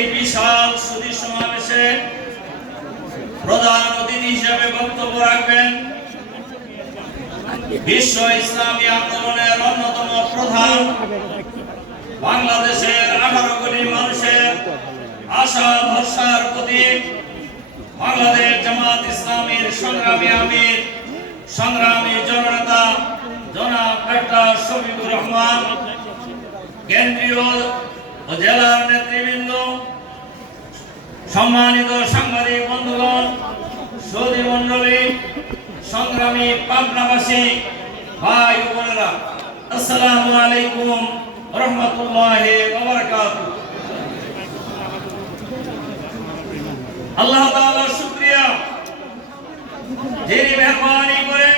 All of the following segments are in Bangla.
এই বিশাল সুধী সমাবেশে প্রধান অতিথি হিসেবে বক্তব্য রাখবেন বিশ্ব ইসলামী আন্দোলনের অন্যতম প্রধান, বাংলাদেশের 18 কোটি মানুষের আশা ভরসার প্রতীক, বাংলাদেশ জামাত ইসলামীর সংগ্রামী আমির, সংগ্রামী জননেতা জনাব ডক্টর শফিকুর রহমান, কেন্দ্রীয় ও জেলার নেতৃবৃন্দ, সম্মানিত সাংবাদিক বন্ধুগণ, সুধী মণ্ডলী, সংগ্রামী পাবনাবাসী ভাই ও বোনেরা, আসসালামু আলাইকুম ওয়া রাহমাতুল্লাহি ওয়া বারাকাতুহু। আল্লাহ তাআলার শুকরিয়া, যিনি মেহরবানি করে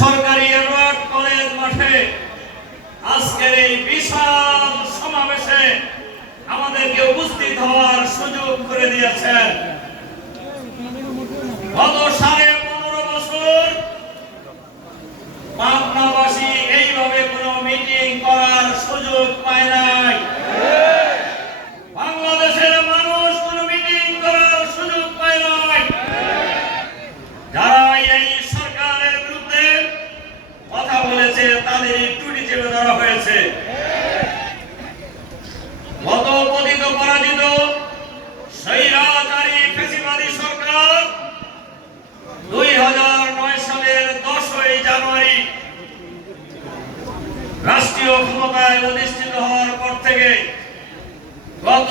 সরকারি এডওয়ার্ড কলেজ মাঠে আজকের এই বিশাল সমাবেশে আমাদেরকে উপস্থিত হওয়ার সুযোগ করে দিয়েছেন। গত 15.5 বছর পাবনাবাসী এইভাবে কোনো মিটিং করার সুযোগ পায় নাই। বাংলাদেশের মানুষ কোনো মিটিং করার সুযোগ পায় নাই। যারা এই সরকারের বিরুদ্ধে কথা বলেছে তাদের টুটি চেপে ধরা হয়েছে। গত পতিত পরাজিত স্বৈরাচারী ফ্যাসিবাদী সরকার 2009 সালের 10ই জানুয়ারি রাষ্ট্রীয় ক্ষমতায় অধিষ্ঠিত হওয়ার পর থেকে গত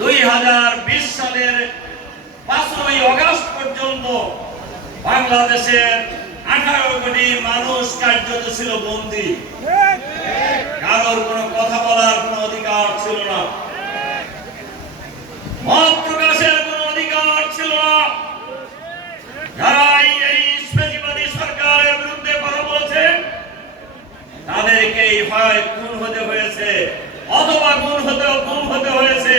2020 সালের 5ই আগস্ট পর্যন্ত বাংলাদেশের 18 কোটি মানুষ কার্যত ছিল বন্দী। কারোর কোনো কথা বলার কোনো অধিকার ছিল না, মত প্রকাশের কোনো অধিকার ছিল না। যারা এই ফ্যাসিবাদী সরকারের বিরুদ্ধে কথা বলেছে তাদেরকেই হয় খুন হতে হয়েছে, অথবা গুম হতে হয়েছে,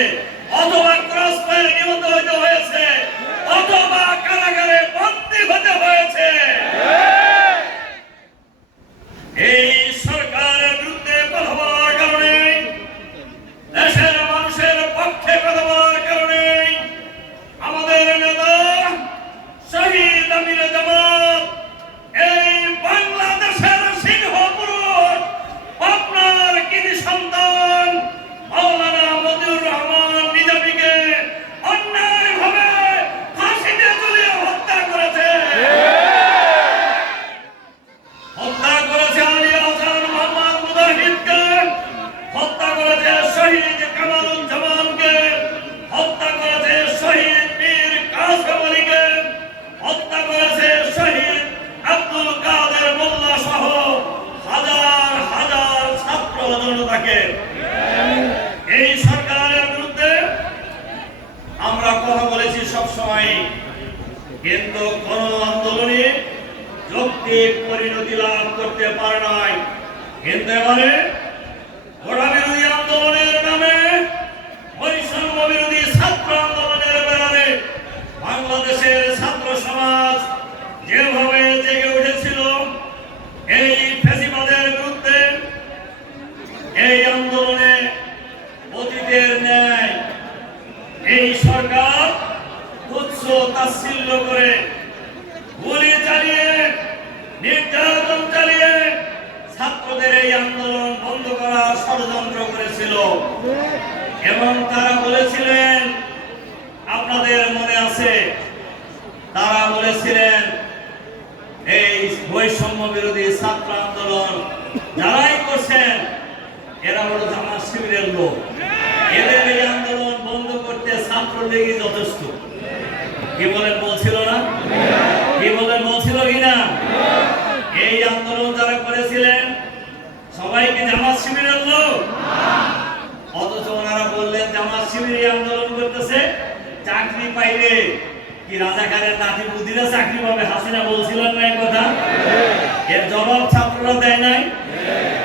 অথবা ক্রস ফায়ারে নিহত হতে হয়েছে, অথবা কারাগারে বন্দী হতে হয়েছে। এই সরকারের বিরুদ্ধে কথা বলার কারণে, দেশের মানুষের পক্ষে কথা বলার কারণে আমাদের নেতা শহীদ আমির জামাত এই বাংলাদেশের সিংহ পুরুষ, আপনার কৃতি সন্তান মাওলানা মতিউর রহমান নিজামীকে অন্যায়ভাবে ফাঁসিতে ঝুলিয়ে হত্যা করেছে। হত্যা করেছে আলী আহসান মোহাম্মদ মুজাহিদকে, হত্যা করেছে শহীদ কামালুজ্জামানকে, হত্যা করেছে শহীদ বীর কাসেম আলীকে, হত্যা করেছে শহীদ আব্দুল কাদের মোল্লা সহ হাজার হাজার ছাত্র জনতাকে। এই সরকারের বিরুদ্ধে আমরা কথা বলেছি সবসময়, কিন্তু কোন আন্দোলনে যৌক্তিক পরিণতি লাভ করতে পারে নাই। কিন্তু এবারে গোড়া বিরোধী আন্দোলনের নামে, বৈষম্য বিরোধী ছাত্র আন্দোলনের ব্যানারে বাংলাদেশের ছাত্র সমাজ যেভাবে জেগে উঠেছিল এই ফ্যাসিবাদের বিরুদ্ধে, এই আন্দোলনে অতীতের ন্যায় এই সরকার তুচ্ছ তাচ্ছিল্য করে, গুলি চালিয়ে, নির্যাতন চালিয়ে ছাত্রদের এই আন্দোলন বন্ধ করার ষড়যন্ত্র করেছিল। এবং তারা বলেছিলেন, আপনাদের মনে আছে, তারা বলেছিলেন এই বৈষম্য বিরোধী ছাত্র আন্দোলন যারাই করছেন এরা হলো জামাত শিবিরের লোক, এদের এই আন্দোলন বন্ধ করতে ছাত্রলীগই যথেষ্ট। কি বলেন, বলছিল না? কি বলেন, বলছিল কিনা? এই আন্দোলন যারা করেছিলেন সবাই কি জামাত শিবিরের লোক? অথচ ওনারা বললেন জামাত শিবির আন্দোলন করতেছে, চাকরি পাইলে কি রাজাকারের নাতি বুদ্ধিরা চাকরি পাবে? হাসিনা বলছিলেন না এই কথা? এর জবাব ছাত্ররা দেয় নাই।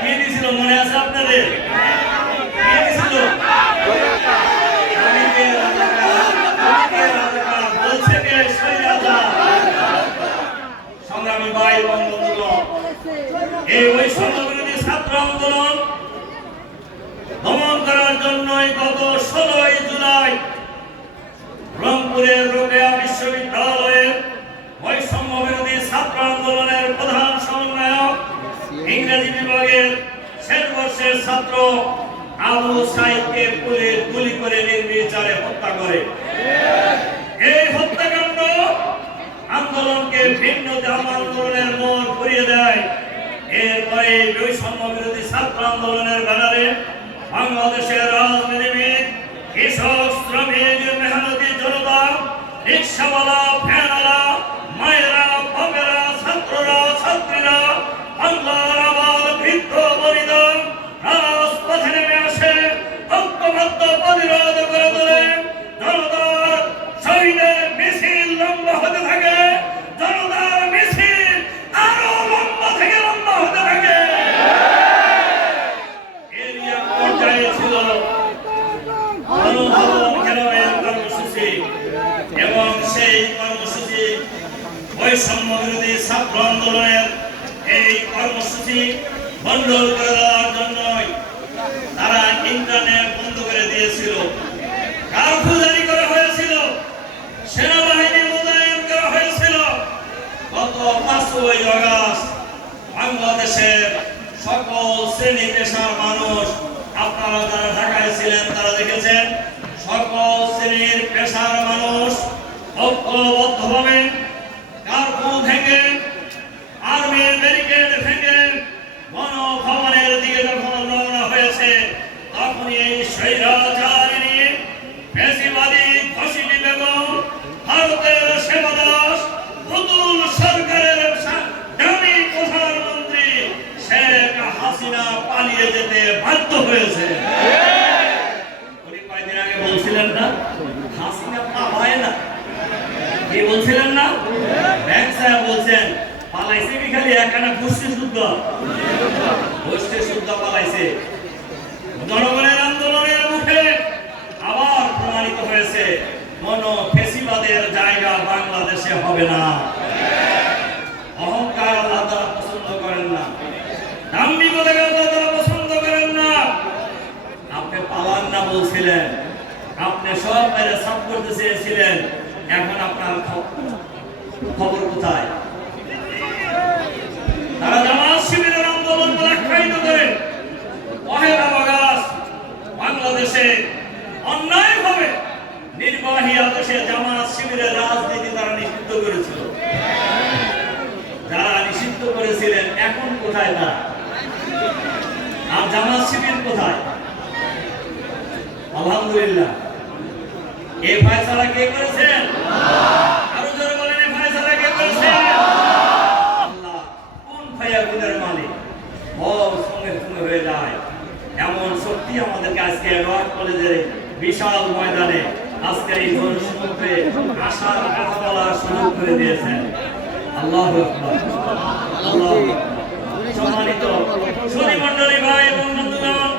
কি দিছিল মনে আছে আপনাদের? কি দিছিল? বলছে কে? সংগ্রামী ভাই বন্ধুগণ, এই বৈষম্য বিরোধী ছাত্র আন্দোলন জন্যই গত 16 জুলাই রংপুরের রোকেয়া বিশ্ববিদ্যালয়ের বৈষম্য বিরোধী ছাত্র আন্দোলনের প্রধান সমন্বয়ক ইংরেজি বিভাগের শেষ বর্ষের ছাত্র আবু সাইদকে পুলিশ গুলি করে নির্বিচারে হত্যা করে। এই হত্যাকাণ্ড আন্দোলনকে ভিন্ন আন্দোলনের মোড় ঘুরিয়ে দেয়। এরপরে বৈষম্য বিরোধী ছাত্র আন্দোলনের ব্যানারে বাংলাদেশের রাজনীতিবিদ, কৃষক, শ্রমিক, মেহনতি জনতা, রিক্সাওয়ালা, ভ্যানওয়ালা, মায়েরা, বাপেরা, ছাত্ররা, ছাত্রীরা, বাংলার আবাল, বৃদ্ধ, বনিতা রাজপথে নেমে আসে, ঐক্যবদ্ধ প্রতিরোধ করে তোলে। জনতার শহীদের মিছিল লম্বা হতে থাকে, জনতার মিছিল আরো লম্বা থেকে লম্বা হতে থাকে। এর এক পর্যায়ে ছিল গণভবন ঘেরাওয়ের কর্মসূচি এবং সেই কর্মসূচি বৈষম্য বিরোধী ছাত্র আন্দোলনের এই কর্মসূচি বন্ধল করে দেওয়ার জন্যই তারা ইন্টারনেট বন্ধ করে দিয়েছিল, কারফিউ জারি করা হয়েছিল, সেনাবাহিনী মোতায়েন করা হয়েছিল। গত 5ই আগস্ট বাংলাদেশের সকল শ্রেণী পেশার মানুষ, আপনারা যারা ঢাকায় ছিলেন তারা দেখেছেন, সকল শ্রেণীর পেশার মানুষ ঐক্যবদ্ধভাবে কারফিউ ভেঙে, আর্মির ব্যারিকেড ভেঙে গণভবনের দিকে যখন রওনা হয়েছে, তখনই এই স্বৈরাচারিণী ফ্যাসিবাদী ঘোষিনী বেগম, ভারতের সেবাদাস, পুতুল সরকারের দামি প্রধানমন্ত্রী শেখ হাসিনা পালিয়ে যেতে বাধ্য হয়েছে। উনি কয়েকদিন আগে বলছিলেন না হাসিনা পালায় না, কি বলছিলেন না? ব্যাংক সাহেব বলছেন পালাইছে কি খালি একখানা গোষ্ঠী শুদ্ধ পালাইছে। জনগণের আন্দোলনের মুখে আবার প্রমাণিত হয়েছে কোন ফেসিবাদের জায়গা বাংলাদেশে হবে না। অহংকার আল্লাহ তাআলা পছন্দ করেন না, দাম্ভিকতা আল্লাহ তাআলা পছন্দ করেন না। আপনি পালান না বলছিলেন, আপনি সব বাইরে সাফ করতে চেয়েছিলেন, এখন আপনার খবর কোথায়? তারা জামাত শিবিরের আন্দোলন আখ্যায়িত করে 1 আগস্ট বাংলাদেশে অন্যায়ভাবে নির্বাহী আদেশে জামাত শিবিরের রাজনীতি তারা নিষিদ্ধ করেছিল। যারা নিষিদ্ধ করেছিলেন এখন কোথায় তারা? আর জামাত শিবির কোথায়? আলহামদুলিল্লাহ, এই ফয়সালা কে করেছেন? আরো জোরে বলেন, এই ফয়সালা কে করেছেন? আল্লাহ। কোন ফায়াগুনের মালিক? সঙ্গে সঙ্গে হয়ে যায় এমন শক্তি আমাদেরকে আজকে রড কলেজের বিশাল ময়দানে আজকের এই জনসমুদ্রে আশার কথা বলার সুযোগ করে দিয়েছেন। আল্লাহু আকবার, আল্লাহু আকবার। সম্মানিত সুধী মণ্ডলী, ভাই এবং বন্ধুগণ,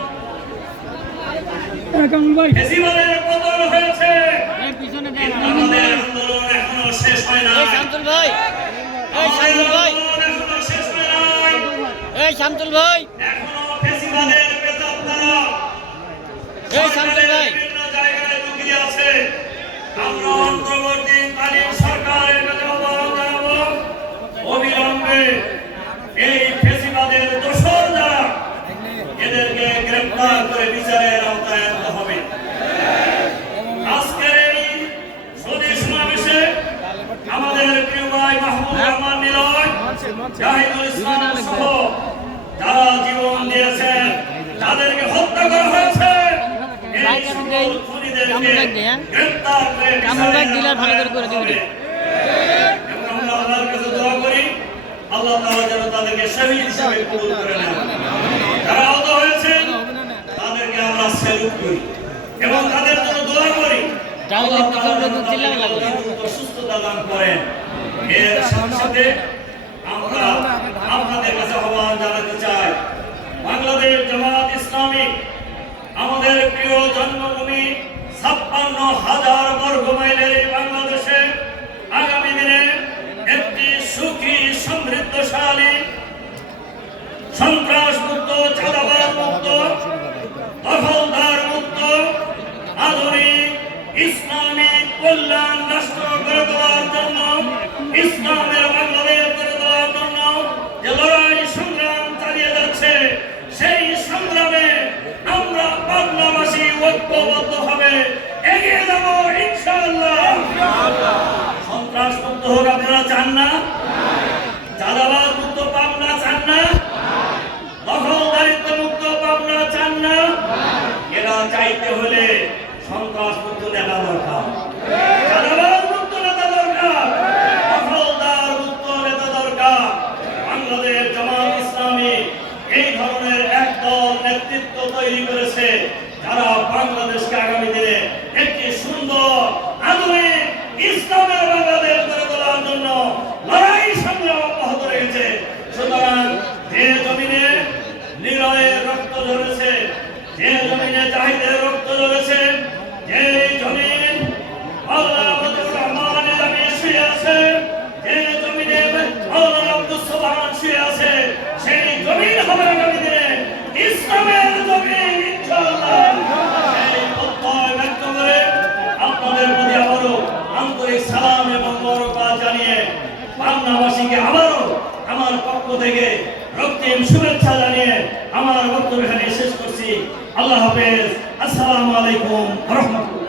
ফেসিবাদের পতন হয়েছে, আমাদের আন্দোলন এখনো শেষ হয় না। শামসুল ভাই, এখনো শেষ হয় নাই। শামসুল ভাই, এখনো ফেসিবাদের বেতাবতারা শামসুল ভাই, বিভিন্ন জায়গায় লুকিয়ে আছে। আমরা অন্তর্বর্তীকালীন সরকারের কাছে আহ্বান জানাবো, অবিলম্বে এই ফেসিবাদের দোষর যারা, এদেরকে গ্রেফতার করে বিচারের আওতায় আনতে হবে। আজকের এই সুধী সমাবেশে আমাদের প্রিয় ভাই মাহমুদ রহমান নিলয়, জাহিদুল ইসলাম সহ যারা জীবন দিয়েছেন, তাদেরকে হত্যা করা হয়েছে, এই সকল খুনিদেরকে গ্রেফতার করে বিচারের আওতায় আনতে হবে। এবং আমরা আল্লাহর কাছে দোয়া করি, আল্লাহ তাআলা যেন তাদেরকে শহীদ হিসেবে কবুল করে নেন। যারা আহত হয়েছেন তাদেরকে আমরা স্যালুট করি এবং তাদের জন্য দোয়া করি, আল্লাহ তাআলা তাদেরকে সুস্থতা দান করেন। এর সাথে সাথে আমরা আপনাদের কাছে আহ্বান জানাতে চাই, বাংলাদেশ জামাত ইসলামী আমাদের প্রিয় জন্মভূমি 56,000 বর্গ মাইলের এই বাংলাদেশে আগামী দিনে একটি সুখী, সমৃদ্ধশালী, সন্ত্রাস মুক্ত, চাঁদাবাজ মুক্ত, দখলদার মুক্ত, কল্যাণ রাষ্ট্র গড়ে তোলার জন্য, ইসলামের বাংলাদেশ গড়ে তোলার জন্য যে লড়াই সংগ্রাম চালিয়ে যাচ্ছে, সেই সংগ্রামে আমরা বাংলাবাসী ঐক্যবদ্ধভাবে এগিয়ে যাব ইনশাআল্লাহ। সন্ত্রাস মুক্ত হোক আপনারা চান না? চাঁদাবাজ মুক্ত পাবনা চান না? দখলদারিত্ব মুক্ত পাবনা চান না? এরা চাইতে হলে সন্ত্রাস মুক্ত নেতা দরকার, চাঁদাবাজ মুক্ত নেতা দরকার, দখলদার মুক্ত নেতা দরকার। বাংলাদেশ জামাত ইসলামী এই ধরনের একদল নেতৃত্ব তৈরি করেছে, যারা বাংলাদেশকে আগামী দিনে একটি সুন্দর আধুনিক ইসলামের বাংলাদেশ গড়ে তোলার জন্য লড়াই সংগ্রাম অব্যাহত রেখেছে। সুতরাং যে জমিনে নিরয়ের রক্ত ঝরেছে, যে জমিনে জাহিদের রক্ত ঝরেছে, যে জমিন আল্লাহ আব্দুর রহমান নিজামী শুয়ে আছে, যে জমিনে আল্লাহ আব্দুল সোবহান শুয়ে আছে, সেই জমিন হবে আগামী দিনে ইসলামের জমিন ইনশাআল্লাহ। সেই প্রত্যয় ব্যক্ত করে আপনাদের প্রতি আবারও আন্তরিক সালাম এবং মোবারকবাদ জানিয়ে বাংলাবাসীকে আবারও আমার পক্ষ থেকে রক্তিম শুভেচ্ছা জানিয়ে আমার বক্তব্য এখানে শেষ করছি। আল্লাহ হাফেজ। আসসালামু আলাইকুম ওয়া রাহমাতুল্লাহ।